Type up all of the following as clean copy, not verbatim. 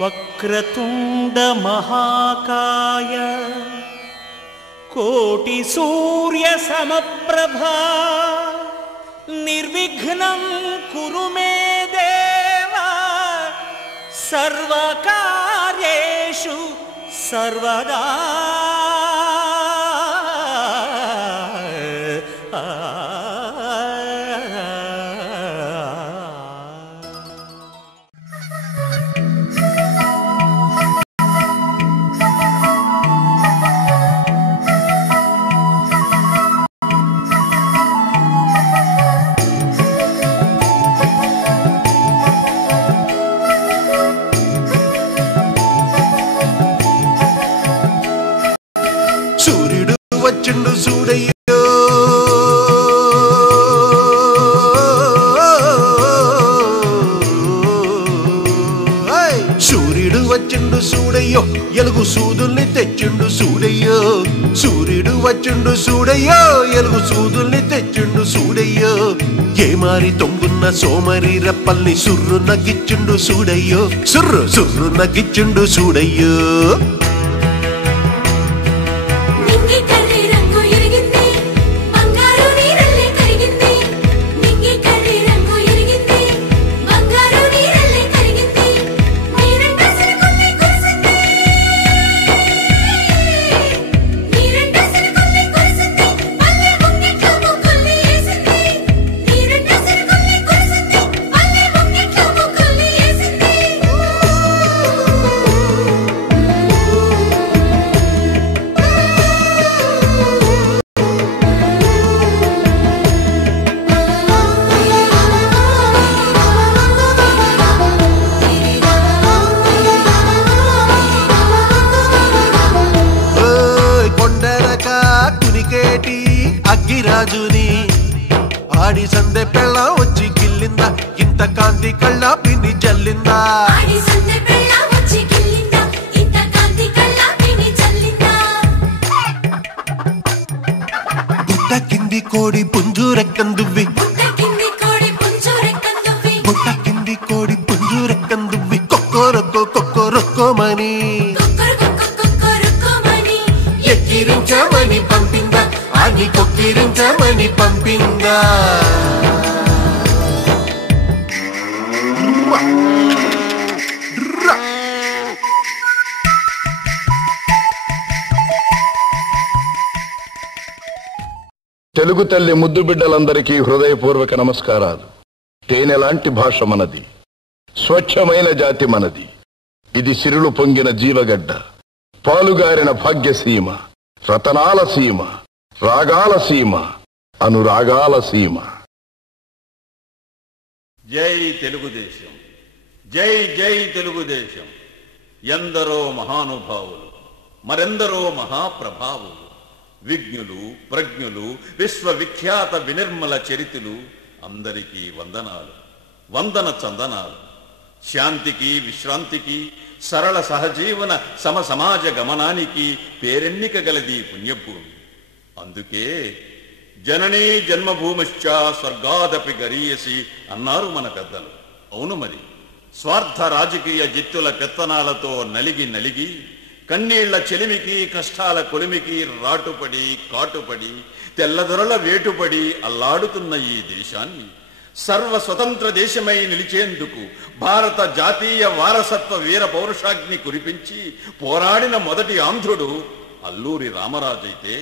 వక్రతుండ మహాకాయ కోటి సూర్య సమప్రభా నిర్విఘ్నం కురు మే దేవ సర్వకార్యేషు సర్వదా. వచ్చిండు సూడయ్యో సూర్యుడు వచ్చిండు సూడయ్యో ఎలుగు సూదుల్ని తెచ్చిండు సూడయ్యో. సూర్యుడు వచ్చిండు సూడయ్యో ఎలుగు సూదుల్ని తెచ్చిండు సూడయ్యో. ఏ మారి తొంగున్న సోమరి రెప్పల్ని సుర్రు నగ్గిచ్చిండు సూడయ్యో. సుర్రు సుర్రు నగ్గిచ్చిండు సూడయ్యో. అగ్గిరాజుని ఆడి సందె పెళ్ళ వచ్చి గిల్లిందా ఇంత కాంతి కళ్ళ పిన్ని జల్లిందా. గుట్ట కింది కోడి పుంజూరెక్కందువ్వి గుట్ట కింది కోడి పుంజూరెక్కందువ్వి కొక్కోరొక్కో కొక్కోరొక్కోమని ఎక్కిరించమని పంపిందా అని కొక్కిరించమని పంపిందా. తెలుగు తల్లి ముద్దు బిడ్డలందరికీ హృదయపూర్వక నమస్కారాలు. తేనెలాంటి భాష మనది, స్వచ్ఛమైన జాతి మనది. ఇది సిరులు పొంగిన జీవగడ్డ, పాలుగారిన భాగ్యసీమ, రతనాల సీమ, రాగాల సీమ, అనురాగాల సీమ. జై తెలుగుదేశం, జై జై తెలుగుదేశం. ఎందరో మహానుభావులు, మరెందరో మహాప్రభావులు, విజ్ఞులు, ప్రజ్ఞులు, విశ్వవిఖ్యాత వినిర్మల చరితులు, అందరికీ వందనాలు, వందన చందనాలు. శాంతికి, విశ్రాంతికి, సరళ సహజీవన సమాజ గమనానికి పేరెన్నిక గలది పుణ్యభూమి. అందుకే జననీ జన్మభూమిశ్చ స్వర్గాదపి గరీయసి అన్నారు మన పెద్దలు. అవును మరి, స్వార్థ రాజకీయ జిత్తుల పెత్తనాలతో నలిగి నలిగి కన్నీళ్ల చెలిమికి, కష్టాల కొలిమికి రాటుపడి కాటుపడి తెల్లదొరల వేటుపడి అల్లాడుతున్న ఈ దేశాన్ని సర్వ స్వతంత్ర దేశమై నిలిచేందుకు భారత జాతీయ వారసత్వ వీర పౌరుషాగ్ని కురిపించి పోరాడిన మొదటి ఆంధ్రుడు అల్లూరి రామరాజైతే,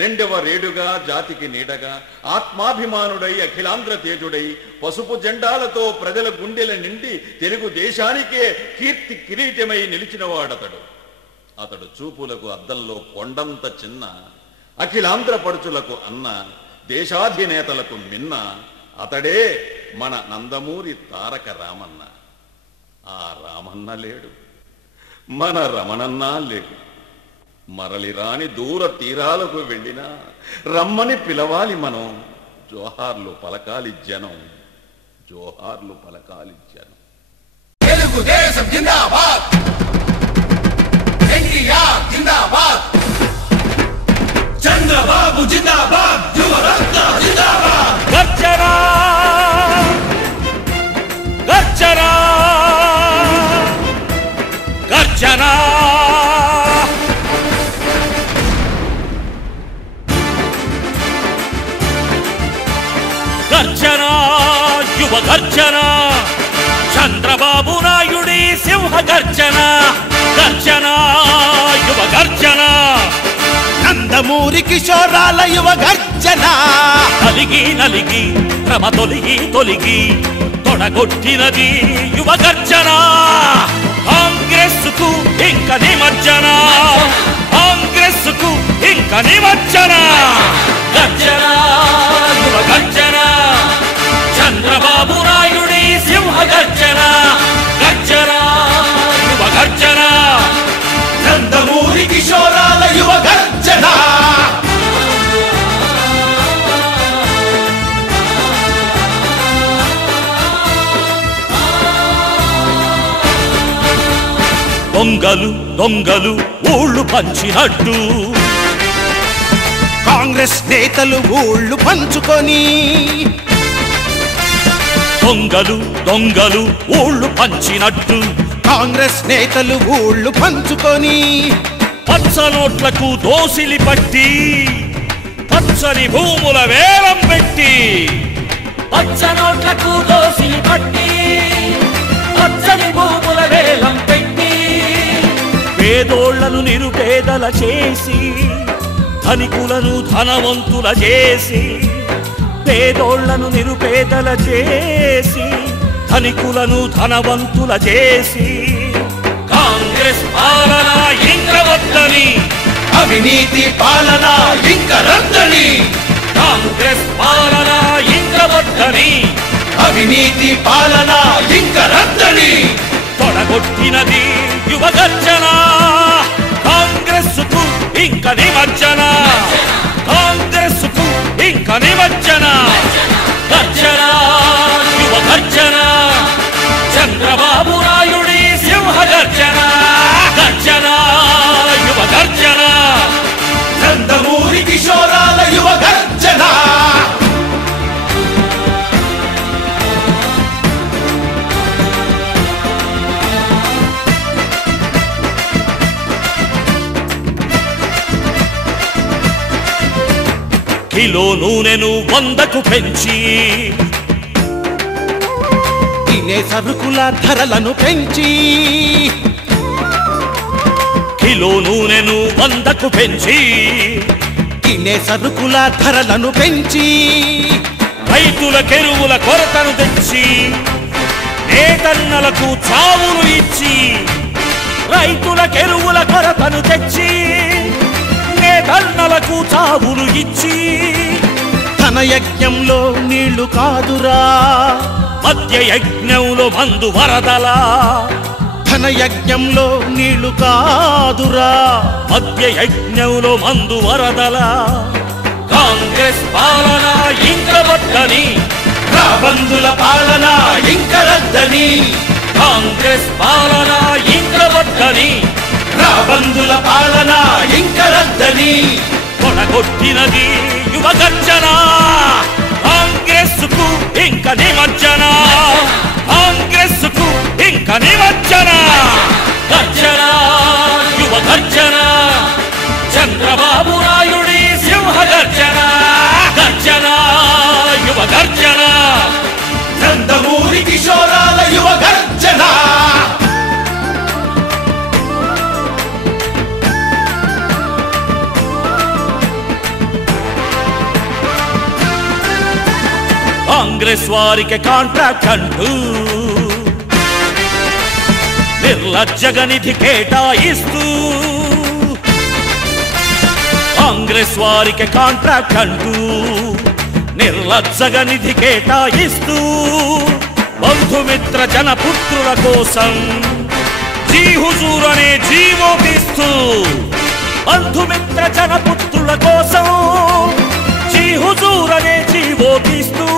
రెండవ రేడుగా జాతికి నీడగా ఆత్మాభిమానుడై అఖిలాంధ్ర తేజుడై పసుపు జెండాలతో ప్రజల గుండెల నిండి తెలుగు దేశానికే కీర్తి కిరీటమై నిలిచినవాడతడు. అతడు చూపులకు అద్దంలో కొండంత చిన్న, అఖిలాంధ్ర పడుచులకు అన్న, దేశాధినేతలకు మిన్న. అతడే మన నందమూరి తారక రామన్న. ఆ రామన్న లేడు, మన రమణన్నా లేడు. మరలి రాని దూర తీరాలకు వెళ్ళినా రమ్మని పిలవాలి మనం. జోహార్లు పలకాలి జనం, జోహార్లు పలకాలి జనం. తెలుగుదేశం జిందాబాద్, ఎన్టీఆర్ జిందాబాద్, చంద్రబాబు జిందాబాద్, యువరత్న జిందాబాద్. గర్జనా గర్జనా యువ గర్జన చంద్రబాబు నాయుడి సింహ గర్జన గర్జన యువ గర్జన నందమూరి కిషోరాల యువ గర్జన నలిగి నలిగి భ్రమ తొలిగి తొలిగి తొడగొట్టినది యువ గర్జన కాంగ్రెస్ కు ఇంక నిమజ్జన కాంగ్రెస్ కు ఇంక నిమజ్జన గర్జన యువ గర్జన చంద్రబాబు నాయుడి సింహ గర్జన గర్జన యువ గర్జన నందమూరి కిషోరాల యువ గర్జన దొంగలు దొంగలు ఊళ్ళు పంచినట్టు కాంగ్రెస్ నేతలు ఊళ్ళు పంచుకొని దొంగలు దొంగలు ఊళ్ళు పంచినట్టు కాంగ్రెస్ నేతలు ఊళ్ళు పంచుకొని పచ్చ నోట్లకు దోసిలి పట్టి పచ్చని భూముల వేలం పెట్టి పచ్చ నోట్లకు దోసిలి పట్టి పచ్చని భూముల వేలం పెట్టి పేదోళ్లను నిరుపేదల చేసి ధనికులను ధనవంతుల చేసి పేదోళ్లను నిరుపేదల చేసి ధనికులను ధనవంతుల చేసి కాంగ్రెస్ పాలన ఇంద్రవద్దని అవినీతి పాలన ఇంక రద్దని కాంగ్రెస్ పాలన ఇంద్రవద్దని అవినీతి పాలన ఇంక రద్దని తొడగొట్టినది యువ గర్జన కాంగ్రెస్ కు ఇంక నిమజ్జన కాంగ్రెస్ కు ఇంక నిమజ్జన గర్జన యువ గర్జన చంద్రబాబు నాయుడి సింహ గర్జన గర్జన యువ గర్జన నందమూరి కిషోరాల యువ గర్జన కిలో నూనెను 100కు పెంచి తినే సరుకుల ధరలను పెంచి కిలో నూనెను 100కు పెంచి తినే సరుకుల ధరలను పెంచి రైతుల కెరువుల కొరతను తెచ్చి నేతన్నలకు చావులు ఇచ్చి రైతుల కెరువుల కొరతను తెచ్చి నేతన్నలకు చావులు ఇచ్చి ధన యజ్ఞంలో నీళ్లు కాదురా మధ్య యజ్ఞంలో మందు వరదలా ధన యజ్ఞంలో నీళ్లు కాదురా మధ్య యజ్ఞంలో మందు వరదలా కాంగ్రెస్ పాలన ఇంద్రవద్దని రాబందుల పాలన ఇంక రద్దని కాంగ్రెస్ పాలన ఇంద్రవద్దని రాబందుల పాలన ఇంక రద్దని తొడగొట్టినది యువ గర్జన కాంగ్రెస్ కు ఇంక నిమజ్జన కాంగ్రెస్ కు ఇంక నిమజ్జన గర్జన యువ గర్జన చంద్రబాబు నాయుడి సింహ గర్జన గర్జన యువ గర్జన నందమూరి కిషోరాల యువ గర్జన కాంగ్రెస్ వారికి కాంట్రాక్ట్ అంటూ నిర్లజ్జగా నిధి కేటాయిస్తూ కాంగ్రెస్ వారికి కాంట్రాక్ట్ అంటూ నిర్లజ్జగా నిధి కేటాయిస్తూ బంధుమిత్ర జనపుత్రుల కోసం జీ హుజూర్ అనే జీవోపిస్తూ బంధుమిత్ర జనపుత్రుల కోసం జీ హుజూర్ అనే జీవోపిస్తూ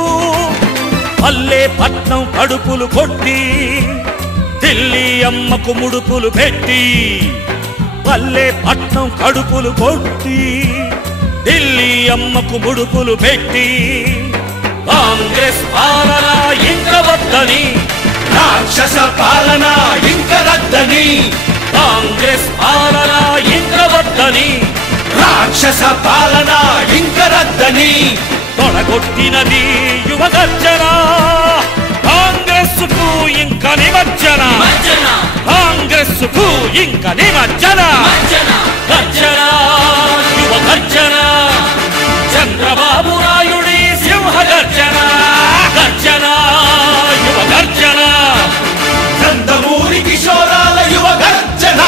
పల్లె పట్నం కడుపులు కొట్టి ఢిల్లీ అమ్మకు ముడుపులు పెట్టి పల్లె పట్నం కడుపులు కొట్టి ఢిల్లీ అమ్మకు ముడుపులు పెట్టి కాంగ్రెస్ పాలన ఇంద్రవద్దని రాక్షస పాలన ఇంక రద్దని కాంగ్రెస్ పాలన ఇంద్రవద్దని రాక్షస పాలన ఇంక రద్దని తొడగొట్టినది యువ గర్జన కాంగ్రెస్ కు ఇంకా నిమజ్జన కాంగ్రెస్ కు ఇంకా నిమజ్జన గర్జన యువ గర్జన చంద్రబాబు నాయుడి సింహ గర్జన గర్జన యువ గర్జన నందమూరి కిషోరాల యువ గర్జన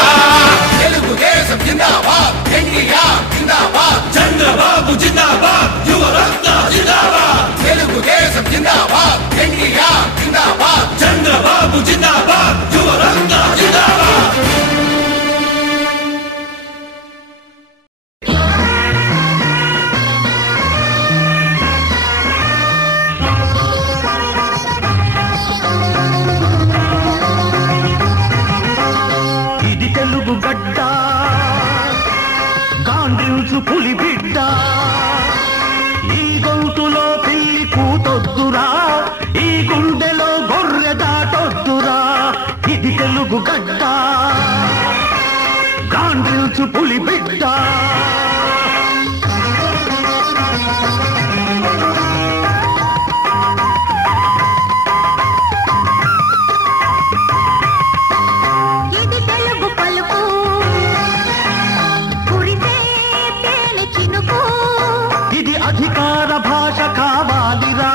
తెలుగుదేశం జిందాబాద్ ఎన్టీఆర్ జిందాబాద్ చంద్రబాబు జిందాబాద్ యువ రత్న జిందాబాద్ తెలుగుదేశం జిందాబాద్ ఎన్టీఆర్ జిందాబాద్ చంద్రబాబు జిందాబాద్ యువ రత్న జిందాబాద్ గడ్డ గాండ్రించు పులి బిడ్డ ఈ గొంతులో పిల్లి కూతొద్దురా ఈ గుండెలో గొర్రె దాటొద్దురా ఇది తెలుగు గడ్డ గాండ్రించు పులి బిడ్డ అధికార భాష కావాలిరా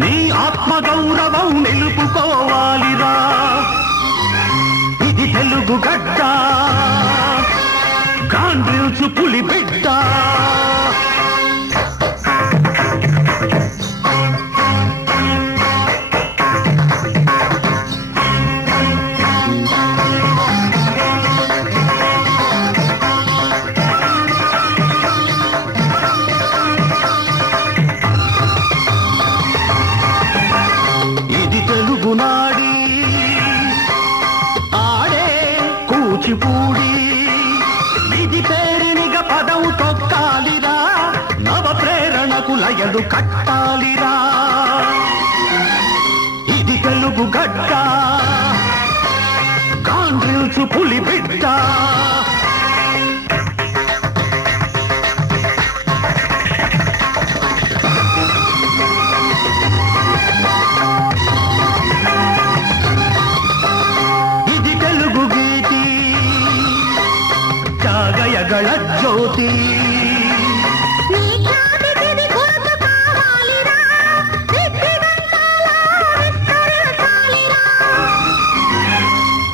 నీ ఆత్మగౌరవం నిలుపుకోవాలిరా ఇది తెలుగు గడ్డ గాండ్రించు పులి బిడ్డ తెలుగునాడి ఆడే కూచిపూడి ఇది పేరినిగ పదం తొక్కాలిరా నవ ప్రేరణకు లయలు కట్టాలిరా ఇది తెలుగు గడ్డ గాండ్రించు పులి బిడ్డ ಗಳ ಜ್ಯೋತಿ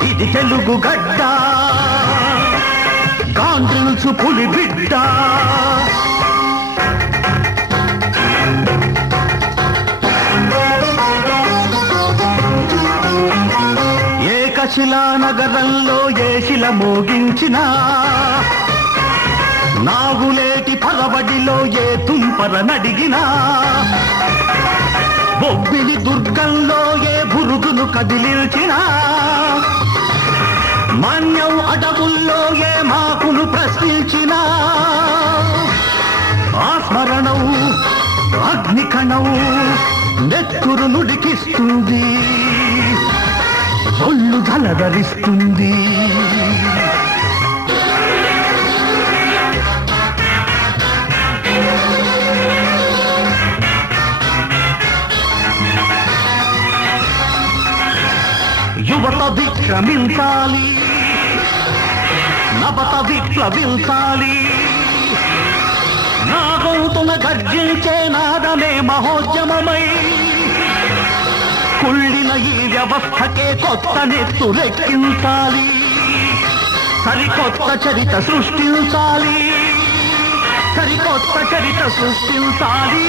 ఇది తెలుగు గడ్డ గాండ్రించు పులి బిడ్డ ఏకశిలా నగరంలో ఏ శిల మోగించిన నాగులేటి పరవడిలో ఏ తుంపర నడిగినా బొబ్బిలి దుర్గంలో ఏ బురుగును కదిలిల్చినా మన్యం అడవుల్లో ఏ మాకును ప్రశ్నించినా ఆ స్మరణం అగ్నికణం నెత్తురు నుడికిస్తుంది ఒళ్ళు జలధరిస్తుంది యువత విక్రమించాలి నవత విప్లవించాలి నా గౌతున గర్జించే నాదమే మహోద్యమమై కుళ్ళిన ఈ వ్యవస్థకే కొత్త నెత్తురెక్కించాలి సరికొత్త చరిత సృష్టించాలి సరికొత్త చరిత సృష్టించాలి